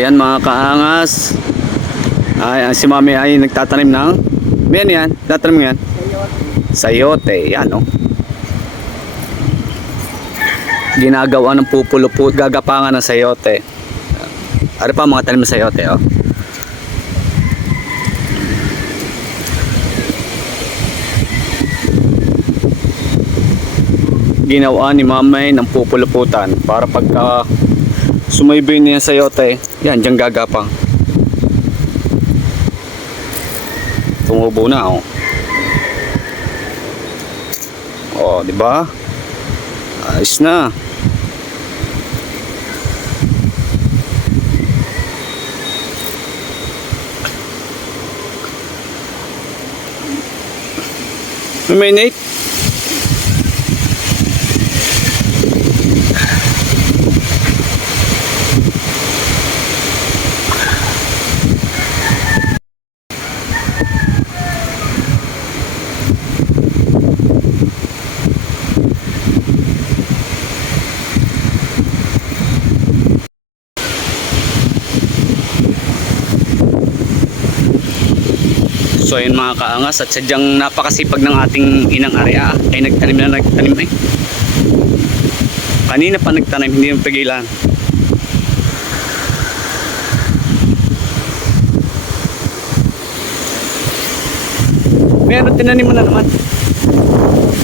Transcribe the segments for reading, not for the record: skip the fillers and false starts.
Ayan mga kaangas. Ay, si mami ay nagtatanim ng yan. Tatanim yan. Sayote. Yan o. Ginagawa ng pupuluput. Gagapangan ng sayote. Ano pa mga tanim ng sayote o. Ginawa ni mamay ng pupuluputan para pagka sumayboy niya sa sayote, yan, dyan gagapang. Tumubo na, oh. Oh, di ba? Ayos na. May Nate? So ayun mga kaangas, at sadyang napakasipag ng ating inang area ay nagtanim eh. Kanina pa nagtanim, hindi yung pigilan. Meron tinanim mo na naman.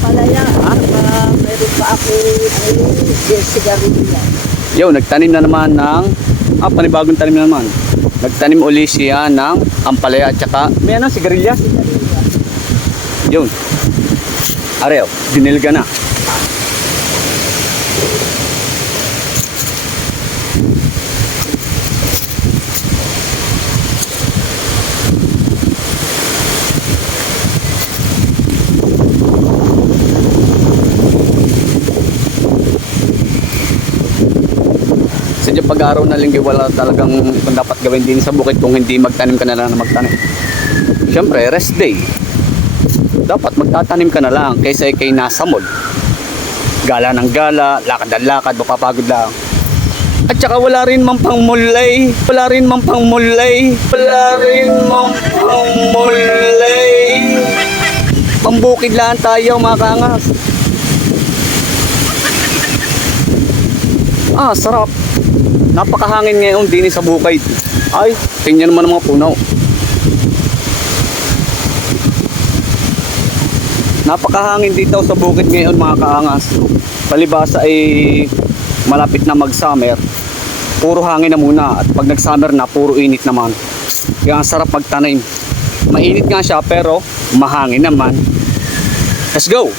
Palaya, mayroon pa ako sigarilya. Yo, nagtanim na naman ng panibagong tanim na naman. Nagtanim uli siya ng ampalaya at saka may sigarilyas. Yun. Areo, dinilga na. Sadya pag-araw na linggo, wala talagang kung dapat gawin din sa bukid kung hindi magtanim ka na lang na magtanim. Siyempre, rest day. Dapat magtatanim ka na lang kaysa kay nasa mall. Gala ng gala, lakad ng lakad, mapapagod lang. At saka wala rin mang pangmulay. Wala rin mang pangmulay. Wala rin mang pangmulay. Pambukid lang tayo mga kaangas. Sarap. Napakahangin ngayon din sa bukid. Ay, tingnan naman ang mga puno. Napakahangin dito sa bukid ngayon mga kaangas. Palibasa ay malapit na mag-summer. Puro hangin na muna. At pag nag-summer na, puro init naman. Kaya ang sarap magtanim. Mainit nga siya pero mahangin naman. Let's go!